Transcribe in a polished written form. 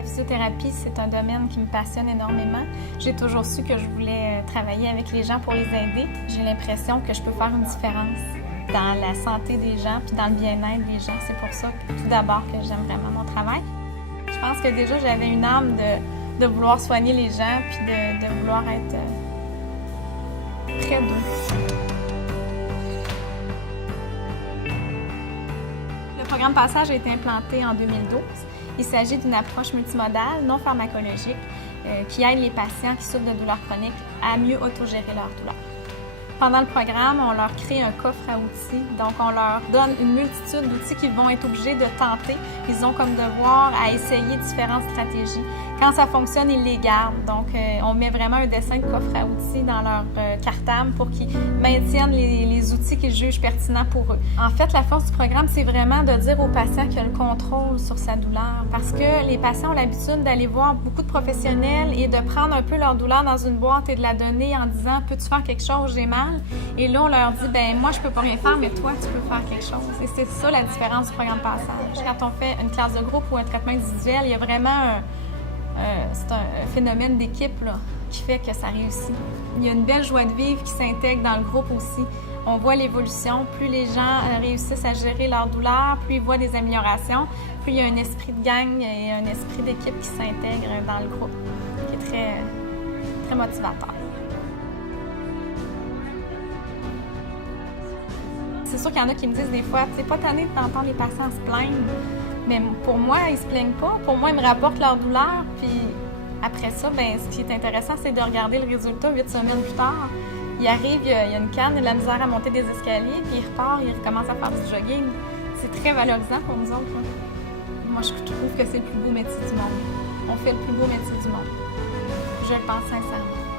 La physiothérapie, c'est un domaine qui me passionne énormément. J'ai toujours su que je voulais travailler avec les gens pour les aider. J'ai l'impression que je peux faire une différence dans la santé des gens puis dans le bien-être des gens. C'est pour ça, tout d'abord, que j'aime vraiment mon travail. Je pense que déjà, j'avais une âme de vouloir soigner les gens puis de vouloir être près d'eux. Le programme Passage a été implanté en 2012. Il s'agit d'une approche multimodale, non pharmacologique, qui aide les patients qui souffrent de douleurs chroniques à mieux autogérer leurs douleurs. Pendant le programme, on leur crée un coffre à outils. Donc, on leur donne une multitude d'outils qu'ils vont être obligés de tenter. Ils ont comme devoir à essayer différentes stratégies. Quand ça fonctionne, ils les gardent. Donc, on met vraiment un dessin de coffre à outils dans leur cartable pour qu'ils maintiennent les outils qu'ils jugent pertinents pour eux. En fait, la force du programme, c'est vraiment de dire au patient qu'il a le contrôle sur sa douleur. Parce que les patients ont l'habitude d'aller voir beaucoup de professionnels et de prendre un peu leur douleur dans une boîte et de la donner en disant « Peux-tu faire quelque chose? J'ai mal. » Et là, on leur dit, ben moi, je peux pas rien faire, mais toi, tu peux faire quelque chose. Et c'est ça la différence du programme Passage. Quand on fait une classe de groupe ou un traitement individuel, il y a vraiment c'est un phénomène d'équipe là, qui fait que ça réussit. Il y a une belle joie de vivre qui s'intègre dans le groupe aussi. On voit l'évolution. Plus les gens réussissent à gérer leur douleur, plus ils voient des améliorations, plus il y a un esprit de gang et un esprit d'équipe qui s'intègre dans le groupe, qui est très, très motivateur. C'est sûr qu'il y en a qui me disent des fois, c'est pas tanné d'entendre les patients se plaindre, mais pour moi, ils se plaignent pas. Pour moi, ils me rapportent leur douleur, puis après ça, ben, ce qui est intéressant, c'est de regarder le résultat 8 semaines plus tard. Il arrive, il y a une canne, il a de la misère à monter des escaliers, puis il repart, il recommence à faire du jogging. C'est très valorisant pour nous autres. Hein. Moi, je trouve que c'est le plus beau métier du monde. On fait le plus beau métier du monde. Je le pense sincèrement.